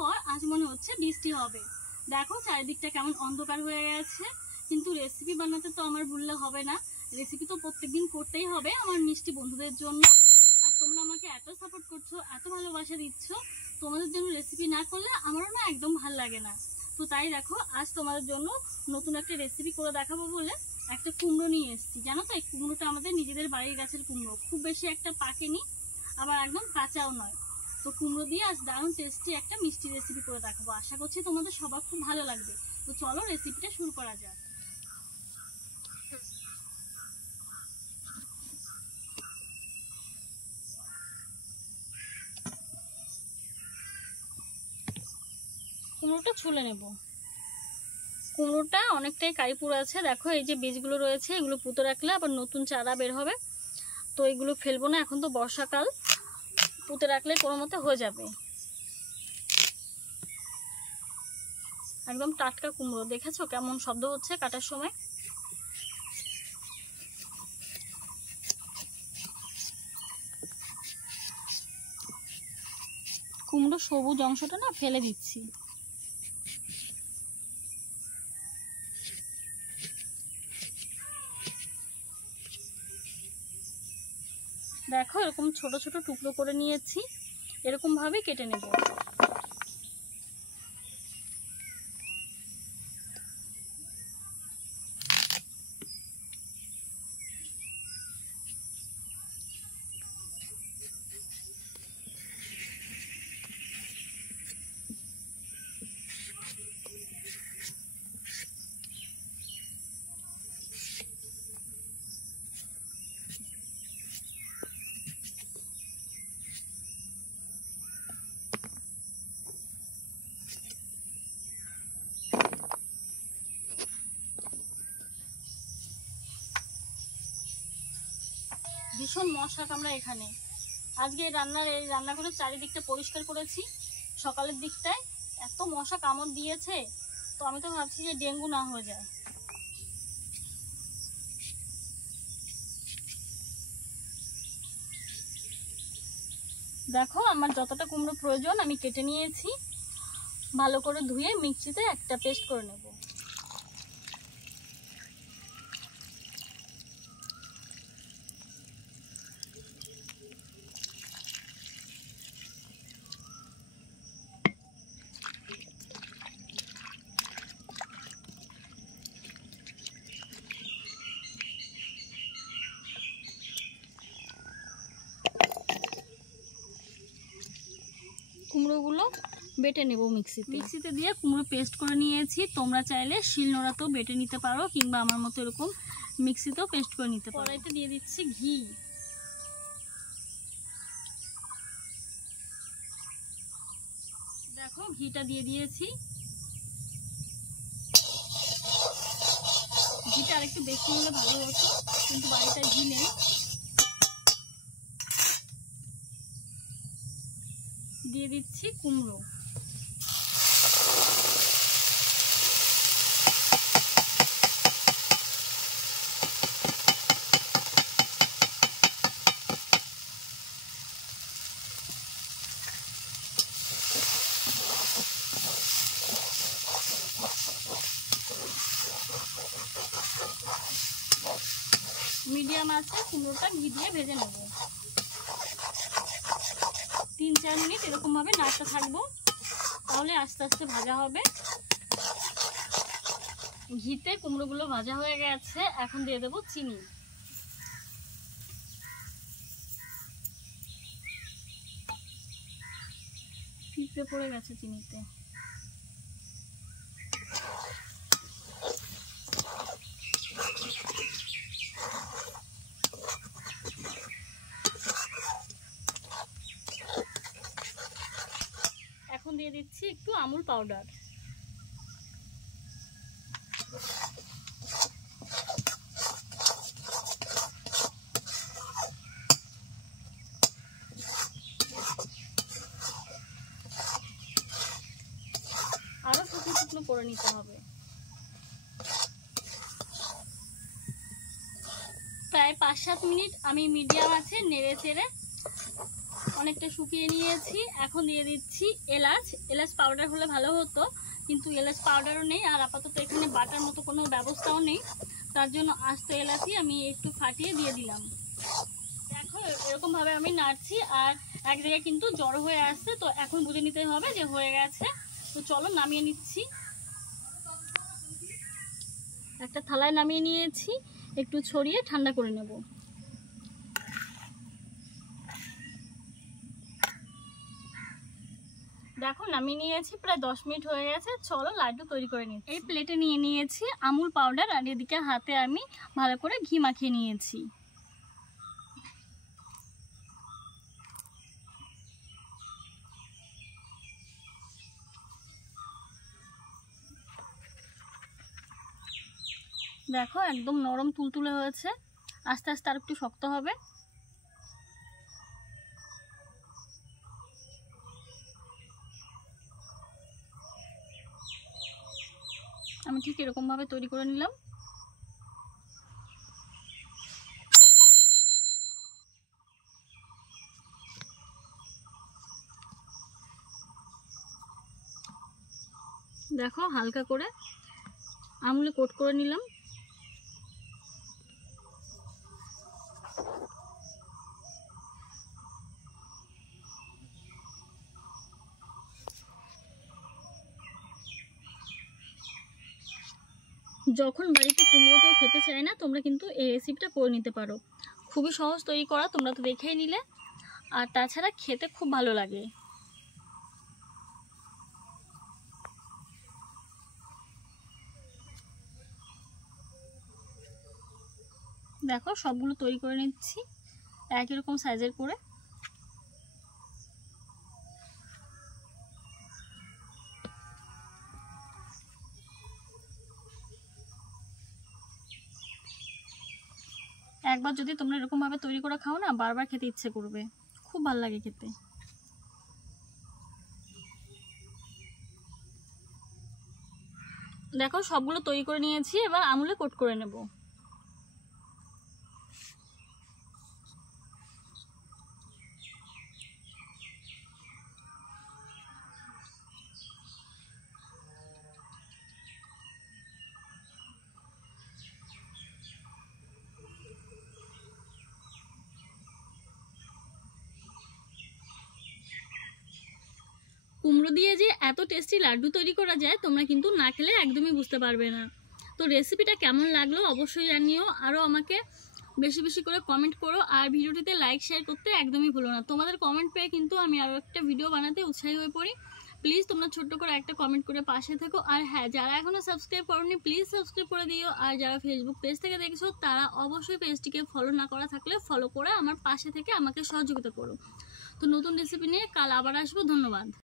পর আজ মনে হচ্ছে বৃষ্টি হবে। দেখো চারিদিকটা কেমন অন্ধকার হয়ে গেছে, কিন্তু রেসিপি বানাতে তো আমার ভুললে হবে না। রেসিপি তো প্রত্যেকদিন করতেই হবে আমার মিষ্টি বন্ধুদের জন্য। আর তোমরা আমাকে এত সাপোর্ট করছো, এত ভালোবাসা দিচ্ছ, তোমাদের জন্য রেসিপি না করলে আমারও না একদম ভালো লাগে না। তো তাই দেখো আজ তোমাদের জন্য নতুন একটা রেসিপি করে দেখাবো বলে একটা কুমড়ো নিয়ে এসেছি। জানো তো এই কুমড়োটা আমাদের নিজেদের বাড়ির গাছের কুমড়ো, খুব বেশি একটা পাকেনি আবার একদম কাঁচাও নয়। তো কুমড়ো দিয়ে আজ দারুণ টেস্টি একটা মিষ্টি রেসিপি করে দেখাবো, আশা করছি তোমাদের সবার খুব ভালো লাগবে। তো চলো রেসিপিটা শুরু করা যাক। কুমড়োটা ছুলে নেব। কুমড়োটা অনেকটাই কাই পুড়ে আছে, দেখো এই যে বীজগুলো রয়েছে এগুলো পুঁতে রাখলে আবার নতুন চারা বের হবে। তো এগুলো ফেলবো না, এখন তো বর্ষাকাল, পুঁতে রাখলে কোনো মতে হয়ে যাবে। একদম টাটকা কুমড়ো, দেখেছো কেমন শব্দ হচ্ছে কাটার সময়। কুমড়ো সবুজ অংশটা না ফেলে দিচ্ছি। দেখো এরকম ছোট ছোট টুকরো করে নিয়েছি, এরকম ভাবে কেটে নেব। ভীষণ মশা কামড়া এখানে। আজকে এই রান্নাঘরের চারিদিকটা পরিষ্কার করেছি সকালের দিকটায়, এত মশা কামড় দিয়েছে, তো আমি তো ভাবছি যে ডেঙ্গু না হয়ে যায়। দেখো আমার যতটা কুমড়ো প্রয়োজন আমি কেটে নিয়েছি, ভালো করে ধুয়ে মিক্সিতে একটা পেস্ট করে নেব। কুমড়োগুলো বেটে নেব মিক্সিতে দিয়ে কুমড়ো পেস্ট করে নিয়েছি। তোমরা চাইলে শিলনোড়াতেও বেটে নিতে পারো, কিংবা আমার মতো এরকম মিক্সিতেও পেস্ট করে নিতে পারো। কড়াইতে দিয়ে দিচ্ছি ঘি। দেখো ঘিটা দিয়ে দিয়েছি। ঘিটা আরেকটু বেশি হলে ভালো হতো, কিন্তু বাড়িতে ঘি নেই। দিয়ে দিচ্ছি কুমড়ো। মিডিয়াম আছে কুমড়োটা ঘি দিয়ে ভেজে নেব। 3-4 মিনিট এরকম ভাবে নাড়তে থাকবো, তাহলে আস্তে আস্তে ভাজা হবে। ঘিতে কুমড়োগুলো ভাজা হয়ে গেছে, এখন দিয়ে দেবো চিনি। পিঁপড়ে পড়ে গেছে চিনিতে। এখন দিয়ে দিচ্ছি একটু আমুল পাউডার। আরো শুকনো শুকনো করে নিতে হবে। প্রায় 5-7 মিনিট আমি মিডিয়াম আছে নেড়ে চেড়ে অনেকটা শুকিয়ে নিয়েছি। এখন দিয়ে দিচ্ছি এলাচ। এলাচ পাউডার হলে ভালো হতো, কিন্তু এলাচ পাউডারও নেই, আর আপাতত এখানে বাটার মতো কোনো ব্যবস্থাও নেই। তার জন্য আস্ত এলাচই আমি একটু ফাটিয়ে দিয়ে দিলাম। দেখো এরকমভাবে আমি নাড়ছি, আর এক জায়গায় কিন্তু জড়ো হয়ে আসছে। তো এখন বুঝে নিতে হবে যে হয়ে গেছে। তো চলো নামিয়ে নিচ্ছি। একটা থালায় নামিয়ে নিয়েছি, একটু ছড়িয়ে ঠান্ডা করে নেব। দেখো নামিয়ে নিয়েছি, প্রায় 10 মিনিট হয়ে গেছে। চলো লাড্ডু তৈরি করে নিচ্ছি। এই প্লেটে নিয়ে নিয়েছি আমুল পাউডার, আর এদিকে হাতে আমি ভালো করে ঘি মাখিয়ে নিয়েছি। দেখো একদম নরম তুলতুলে হয়েছে, আস্তে আস্তে আর একটু শক্ত হবে। আমি ঠিক এরকম ভাবে তৈরি করে নিলাম। দেখো হালকা করে আমুলে কোট করে নিলাম। যখন বাড়িতে কুমড়ো কেউ খেতে চায় না, তোমরা কিন্তু এই রেসিপিটা করে নিতে পারো। খুবই সহজ তৈরি করা, তোমরা তো দেখেই নিলে। আর তাছাড়া খেতে খুব ভালো লাগে। দেখো সবগুলো তৈরি করে নিচ্ছি একই রকম সাইজের করে। একবার যদি তোমরা এরকম ভাবে তৈরি করে খাও না, বারবার খেতে ইচ্ছে করবে, খুব ভালো লাগে খেতে। দেখো সবগুলো তৈরি করে নিয়েছি, এবার আমুলে কোট করে নেব। কুমড়ো দিয়ে যে এত টেস্টি লাড্ডু তৈরি করা যায়, তোমরা কিন্তু না খেলে একদমই বুঝতে পারবে না। তো রেসিপিটা কেমন লাগলো অবশ্যই জানিও, আরও আমাকে বেশি বেশি করে কমেন্ট করো, আর ভিডিওটিতে লাইক শেয়ার করতে একদমই ভুলো না। তোমাদের কমেন্ট পেয়ে কিন্তু আমি আরও একটা ভিডিও বানাতে উৎসাহী হয়ে পড়ি। প্লিজ তোমরা ছোট্ট করে একটা কমেন্ট করে পাশে থেকো। আর হ্যাঁ, যারা এখনও সাবস্ক্রাইব করোনি প্লিজ সাবস্ক্রাইব করে দিও। আর যারা ফেসবুক পেজ থেকে দেখছো তারা অবশ্যই পেজটিকে ফলো না করা থাকলে ফলো করে আমার পাশে থেকে আমাকে সহযোগিতা করো। তো নতুন রেসিপি নিয়ে কাল আবার আসবো। ধন্যবাদ।